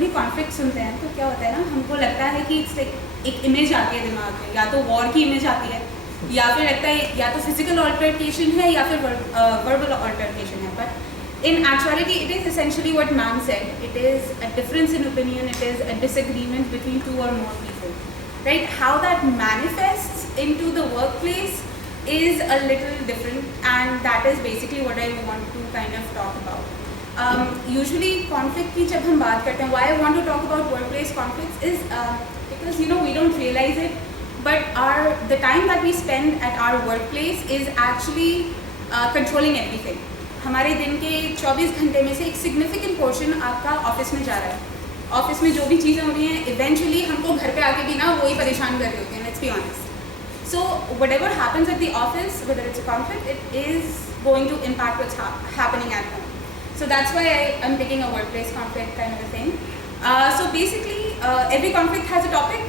जब भी कॉन्फ्लिक्ट सुनते हैं तो क्या होता है ना, हमको लगता है कि इट्स लाइक एक इमेज आती है दिमाग में, या तो वॉर की इमेज आती है, या फिर लगता है या तो फिजिकल ऑल्टरकेशन है या फिर वर्बल ऑल्टरकेशन है. But in actuality it is essentially what ma'am said. It is a difference in opinion, it is a disagreement between two or more people, right? How that manifests into the workplace is a little different, and that is basically what I want to kind of talk about. Usually conflict की जब हम बात करते हैं, why I want to talk about workplace conflicts is because we don't realize it, but the time that we spend at our workplace is actually controlling everything. हमारे दिन के 24 घंटे में से एक सिग्निफिकेंट पोर्शन आपका ऑफिस में जा रहा है. ऑफिस में जो भी चीज़ें हो रही हैं, इवेंचुअली हमको घर पे आके भी ना वही परेशान कर रही होती हैं, let's be honest. So whatever happens at the office, whether it's a conflict, it is going to impact what's happening at home. So that's why I'm picking a workplace conflict kind of a thing. So basically, every conflict has a topic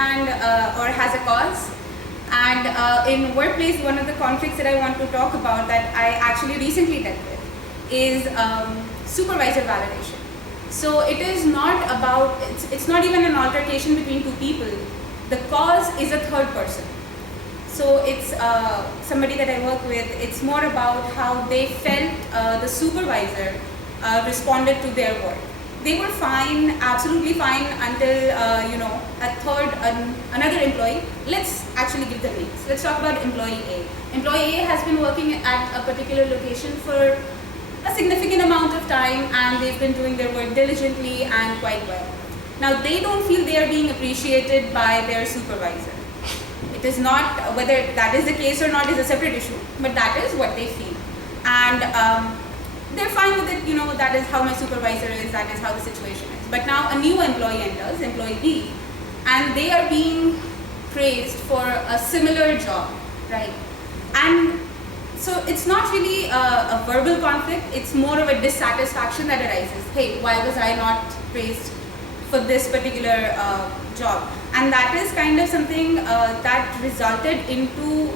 and or has a cause. And in workplace, one of the conflicts that I want to talk about that I actually recently dealt with is supervisor validation. So it is not about, it's not even an altercation between two people. The cause is a third person. So it's somebody that I work with. It's more about how they felt the supervisor responded to their work. They were fine, absolutely fine until another employee. Let's actually give them names. Let's talk about employee A. Employee A has been working at a particular location for a significant amount of time, and they've been doing their work diligently and quite well. Now they don't feel they are being appreciated by their supervisor. It is not, whether that is the case or not is a separate issue, but that is what they feel. And they're fine with it, that is how my supervisor is, that is how the situation is. But now a new employee enters, employee B, and they are being praised for a similar job, right? And so it's not really a verbal conflict, it's more of a dissatisfaction that arises. Hey, why was I not praised for this particular job? And that is kind of something that resulted into,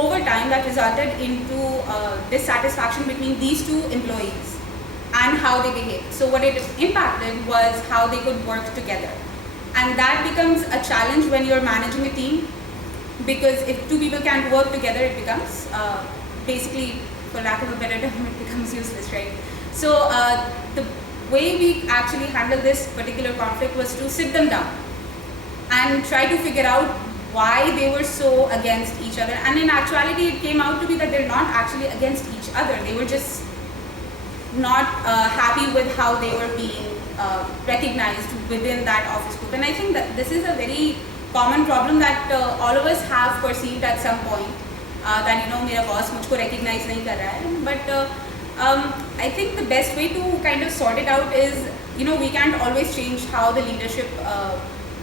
over time, that resulted into dissatisfaction between these two employees and how they behaved. So what it impacted was how they could work together. And that becomes a challenge when you're managing a team, because if two people can't work together, it becomes basically, for lack of a better term, it becomes useless, right? So the way we actually handled this particular conflict was to sit them down and try to figure out why they were so against each other. And in actuality, it came out to be that they're not actually against each other. They were just not happy with how they were being recognized within that office group. And I think that this is a very common problem that all of us have perceived at some point, that मेरा boss मुझको recognize नहीं कर रहा है. But I think the best way to kind of sort it out is, we can't always change how the leadership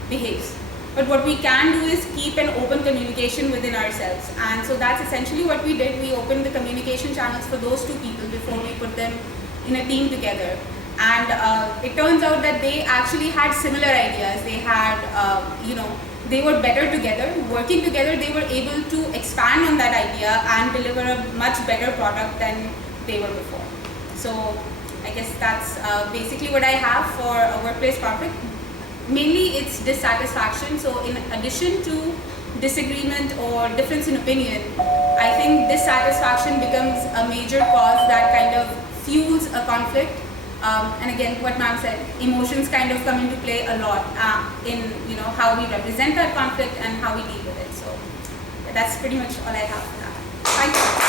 behaves. But what we can do is keep an open communication within ourselves. And so that's essentially what we did. We opened the communication channels for those two people before we put them in a team together. And it turns out that they actually had similar ideas. They had, they were better together. Working together, they were able to expand on that idea and deliver a much better product than they were before. So I guess that's basically what I have for a workplace conflict. Mainly it's dissatisfaction. So in addition to disagreement or difference in opinion, I think dissatisfaction becomes a major cause that kind of fuels a conflict. And again, what ma'am said, emotions kind of come into play a lot in how we represent that conflict and how we deal with it. So that's pretty much all I have for that. Thank you.